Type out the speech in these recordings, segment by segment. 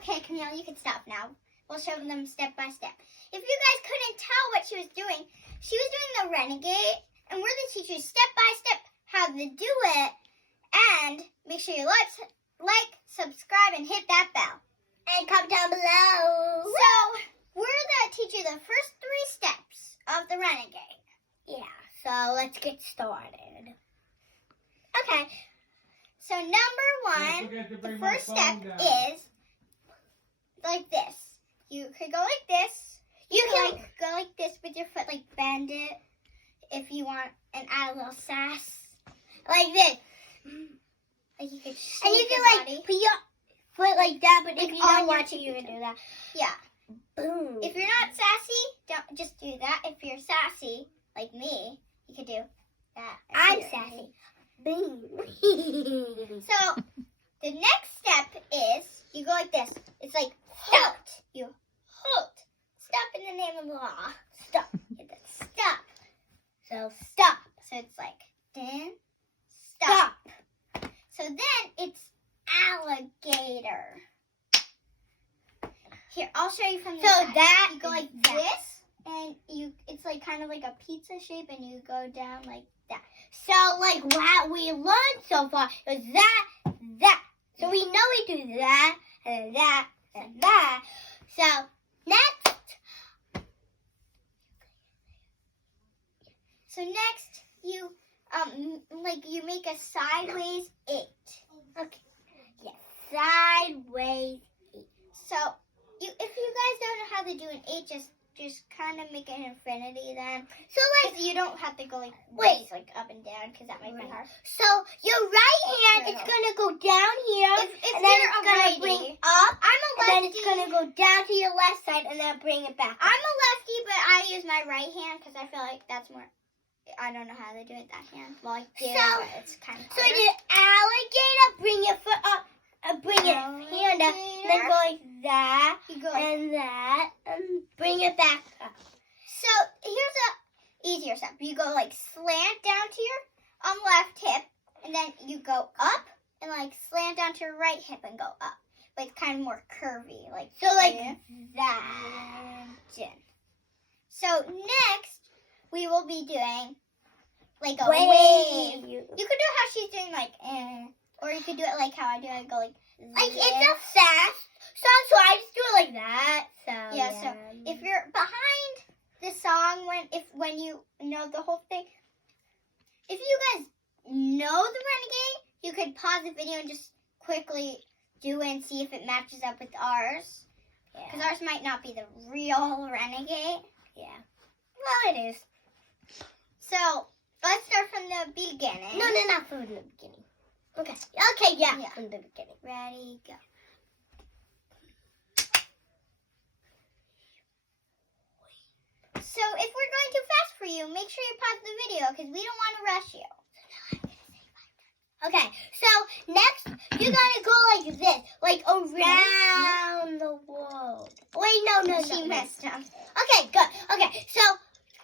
Okay, Camille, you can stop now. We'll show them step by step. If you guys couldn't tell what she was doing the Renegade, and we're going to teach you step by step how to do it. And make sure you like, subscribe, and hit that bell. And comment down below. So, we're going to teach you the first 3 steps of the Renegade. Yeah, so let's get started. Okay, so number 1, the first step is like this. You could go like this. You can go like this with your foot, like bend it if you want, and add a little sass. Like this. Like you could shake and you can your like body. put your foot like that, but Like if you on don't your want to, you can do that. Yeah. Boom. If you're not sassy, don't just do that. If you're sassy, like me, you could do that. I'm sassy. Boom. So, the next step is, you go like this. It's like, halt. You halt. Stop in the name of the law. Stop. Hit that. Stop. So stop. So it's like, then, stop. So then it's alligator. Here, I'll show you from the side. that You go like this, and it's like kind of like a pizza shape, and you go down like that. So like what we learned so far is that. So we know we do that and that and that. So next. So next, you you make a sideways 8. Okay. Yes. Sideways 8. So if you guys don't know how to do an 8, just kind of make an infinity then. So like you don't have to go like wait, like up and down because that might be hard. So your right hand is gonna go down here, If and then you're it's a gonna righty, bring up, I'm a and then lefty. it's gonna go down to your left side, and then bring it back. I'm a lefty, but I use my right hand because I feel like that's more. I don't know how to do it that hand. Well, I do, but it's kind of So harder. you alligator, bring your foot up, bring your hand up, then go like that, You go like and that, and bring it back up. So here's a easier step. You go like slant down to your left hip, and then you go up and like slant down to your right hip and go up. But it's kind of more curvy, like So like that. So next we will be doing like a wave. You could do how she's doing, like or you could do it like how I do. I go like it's this. a fast song, so I just do it like that. So Yeah, so if you're behind the song when you know the whole thing, if you guys know the Renegade, you could pause the video and just quickly do it and see if it matches up with ours. Because ours might not be the real Renegade. Yeah. Well, it is. So let's start from the beginning. No, not from the beginning. Okay. Okay, yeah. From the beginning. Ready, go. So if we're going too fast for you, make sure you pause the video because we don't want to rush you. Okay, so next you're gonna go like this, like around the world. Wait, no. She messed up. Okay, good. Okay, so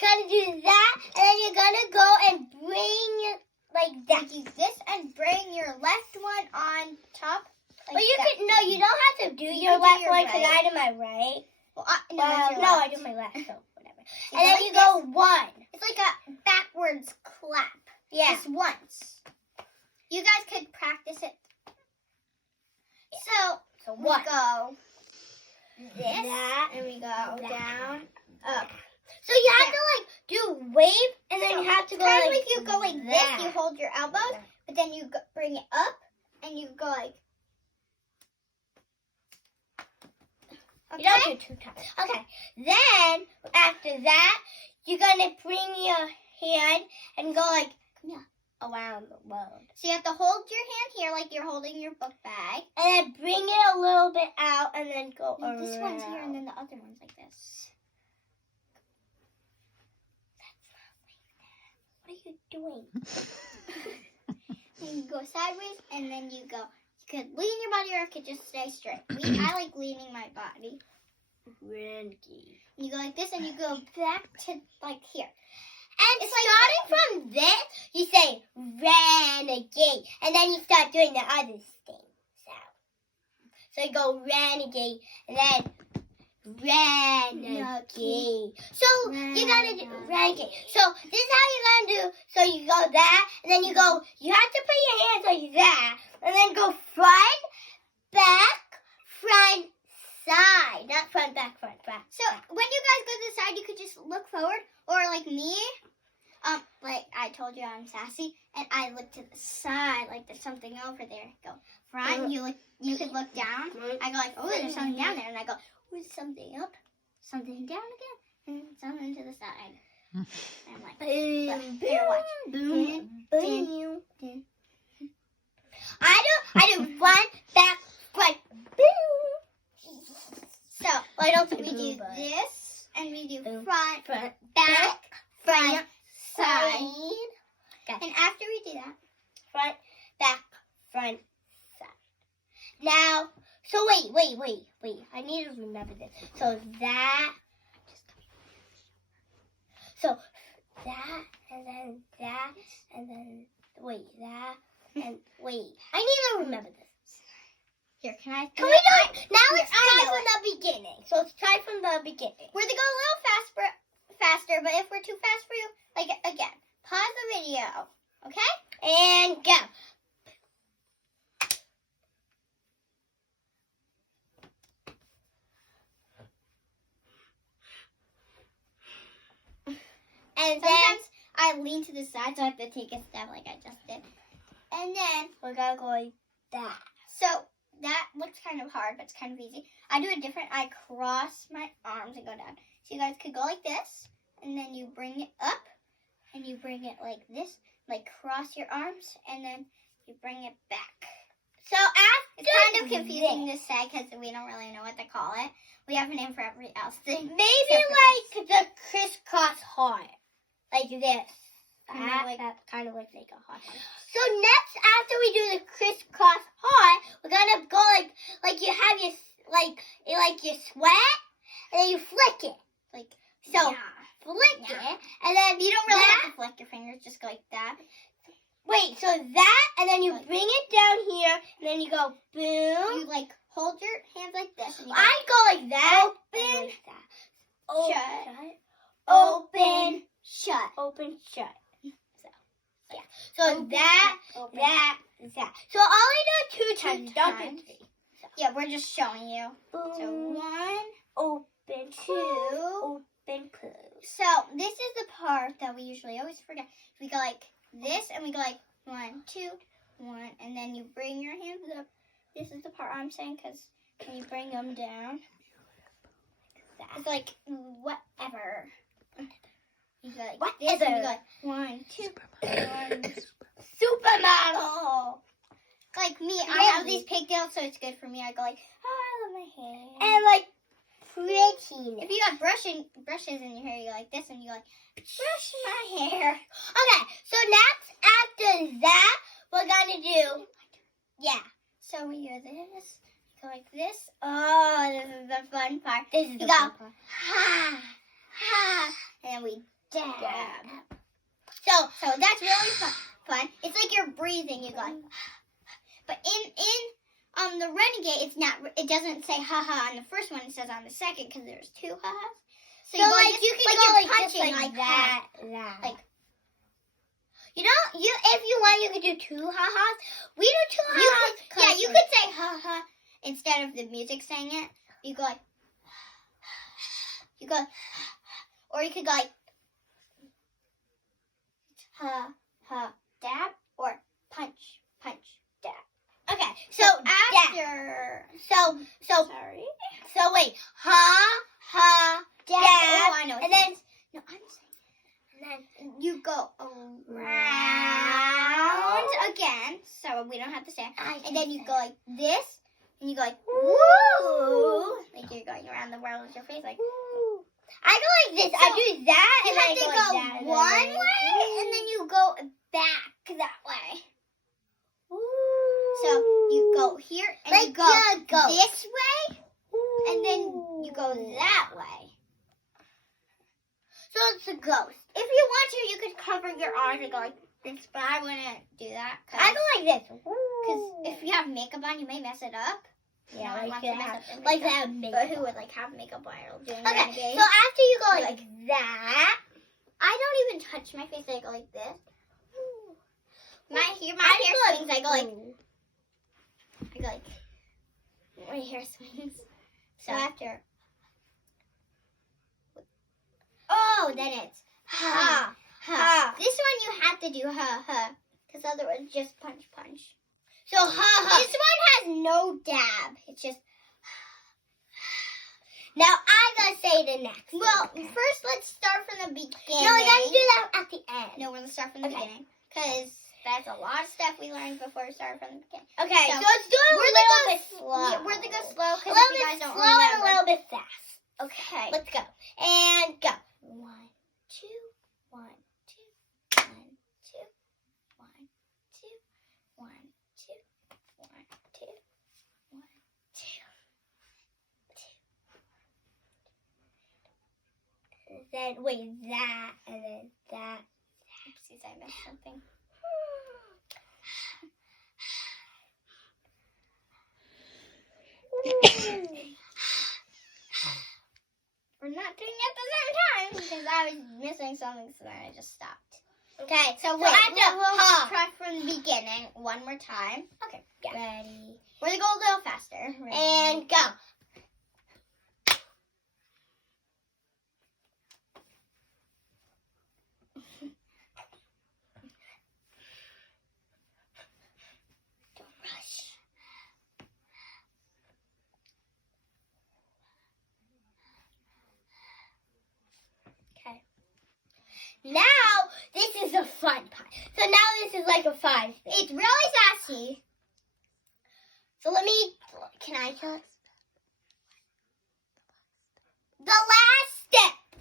gonna do that, and then you're gonna go and bring it like that. Do this and bring your left one on top. Well, you can no, you don't have to do your can do left your one because right. I do my right. Well, it's your No, left. I do my left, so whatever. You And go then like you go one. It's like a backwards clap. Yeah. Just once. You guys could practice it. So we one. go this, That. and we go That. down, up. So you have to like do wave, and then So, you have to go kind of like if you go like that. this, you hold your elbows, but then you bring it up, and you go like. Okay. You don't do it 2 times. Okay. Then after that, you're gonna bring your hand and go like around the world. So you have to hold your hand here like you're holding your book bag. And then bring it a little bit out, and then go And around. this one's here, and then the other one's like this. What are you doing? And you go sideways, and then you go. You could lean your body, or it could just stay straight. I like leaning my body. Renegade. You go like this, and you go back to like here. And It's starting from this, you say renegade, and then you start doing the other thing. So you go renegade, and then renegade. So you gotta do renegade. So this is how you're gonna do. So you go that, and then you go. You have to put your hands like that, and then go front, back, front, side. Not front, back, front, back. So when you guys go to the side, you could just look forward, or like me. Like I told you, I'm sassy, and I look to the side, like there's something over there. Go front, you could look down. I go like, oh, there's something down there, and I go, oh, there's something up, something down again, and something to the side. And I'm like, Boom, here, watch. boom, Din, boom. din. I do front, back, front, boom. So why don't we do this, and we do front, back, front, side. Okay. And after we do that, Front, back, front, side. Now, so wait. I need to remember this. So that, and then that, and then, that, and wait. I need to remember this. here, can I? Can we do it? Now let's I try know from the beginning. So let's try from the beginning. We're gonna go a little faster, but if we're too fast for you, like again, pause the video, okay? And go. And sometimes I lean to the side, so I have to take a step like I just did. And then We're gonna go like that. so that looks kind of hard, but it's kind of easy. I do it different. I cross my arms and go down. So you guys could go like this, and then you bring it up, and you bring it like this, like cross your arms, and then you bring it back. So after It's kind of confusing to say because we don't really know what to call it. We have a name for every else thing. maybe like the crisscross heart, like this. That kind of looks like a heart. So next, after we do the crisscross heart, we're gonna go like you have your like your sweat, and then you flick it. Like So yeah. flick Yeah. it, and then You don't really that, have to flick your fingers, just go like that. Wait, so that, and then you Like- bring it down here, and then you go boom. You like hold your hands like this, and you go, I go like that. open, Like that. shut, Open, shut. open, shut. Yeah. So Open, that, open. that. So I'll only do it 2 times, Two not do times. 3. Yeah, we're just showing you. Boom. So 1, Open, 2. open, close. So this is the part that we usually always forget. We go like this, and we go like 1, 2, 1, and then you bring your hands up. This is the part I'm saying because when you bring them down, it's like whatever. You go like this, and you go like 1, 2, 1. Supermodel. Like me, I Really? have these pigtails, so it's good for me. I go like, oh, I love my hair. And like pretty. If you got brushes in your hair, you go like this, and you go like, brush my hair. Okay, so next after that, we're gonna do, yeah. So we do this, go like this. Oh, this is the fun part. This is You the go, fun part. ha, ha, and then we dab. Dab. So that's really fun. It's like you're breathing. You go like, but in the Renegade, it's not. It doesn't say ha ha on the first one. It says on the second because there's 2 ha ha's. So you go like this, you can like go you're like punching just like that, that. Like, You know, if you want, you could do 2 ha-has. We do 2 ha-has. yeah, you could say ha ha instead of the music saying it. You go like, or you could go like, ha ha dab, or punch punch dab. Okay, So after, so sorry, so wait, ha ha dab, oh I know, and then no, I'm saying, and then you go around again, so we don't have to say it. And then you go like this, and you go like, woo! Like you're going around the world with your face, like, woo. I go like this. I do that, You and have I to go go like that, and one then way, and then you go back that way. So you go here, and like you go the ghost. this way, and then you go that way. So it's a ghost. If you want to, you could cover your eyes and go like this, but I wouldn't do that. I go like this. Because if you have makeup on, you may mess it up. Yeah, No, I like want to that. mess up their Like makeup. that But makeup. who would like have makeup while doing Okay, Renegade? so after you go Like- like that, I don't even touch my face. I go like this. My hair I swings. I go like my hair swings. So after, oh, then it's ha ha. This one you have to do ha ha, because otherwise just punch punch. So ha This one has no dab. It's just. Now I'm gonna say the next. Well, one, okay? first let's start from the beginning. No, let's do that at the end. No, we're gonna start from the Okay. beginning because that's a lot of stuff we learned before we started from the beginning. Okay, So, so let's do it a little bit slow. Yeah, we're gonna go slow A because little if you guys bit don't slow and a remember. little bit fast. Okay. Let's go. And go. 1, 2, 1, 2, 1, 2, 1, 2, 1, 2, 1, 2, 1, 2. Then wait, that and then that. Oopsies, I missed something. We're not doing it at the same time because I was missing something, so then I just stopped. Okay, So so wait, after we'll ha. try from the beginning one more time. Okay, yeah. Ready? We're gonna go a little faster. Ready? And go. Don't rush. Okay. Now this is a fun part. So now this is like a 5 thing. It's really sassy. So let me. Can I tell us? The last step.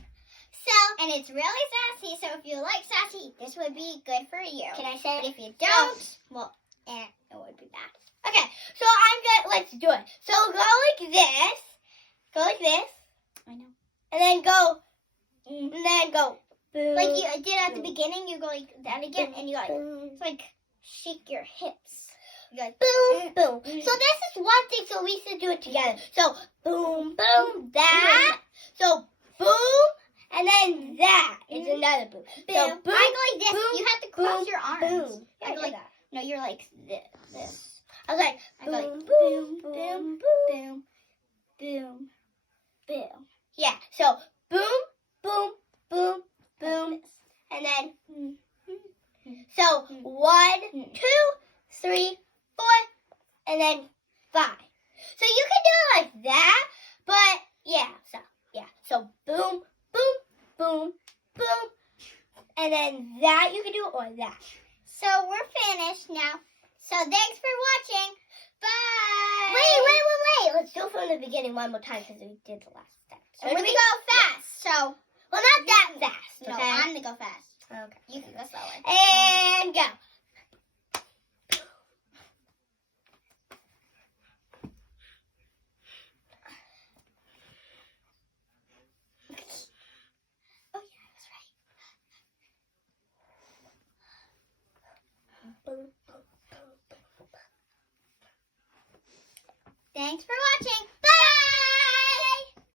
So And it's really sassy, so if you like sassy, this would be good for you. can I say But it? if you don't, well, it would be bad. Okay, so I'm gonna, let's do it. So go like this, I know. and then go, boom. Like you did at the beginning, you go like that again, and you boom, it's like shake your hips. You go like, boom, boom. So this is one thing, so we should do it together. So boom, boom, that. So boom, and then that is another boom. So boom. boom, I go like this. boom, You have to cross boom, your arms. boom. I go like that. no, you're like this. Okay, I go like boom, boom, boom, boom, boom. boom, boom, boom. Yeah, so boom, boom, boom, boom, Like this. and then Mm-hmm. so 1, 2, 3, 4, and then 5. So you can do it like that, but yeah, so boom, boom, boom, boom, and then that you can do or that. So we're finished now. So thanks for watching. Bye. Wait. Let's do it from the beginning one more time because we did the last step. And we're gonna go fast. So Well, not that fast. no, Okay. I'm gonna go fast. Okay. You can go slower. And go. Oh yeah, that's right. Thanks for watching.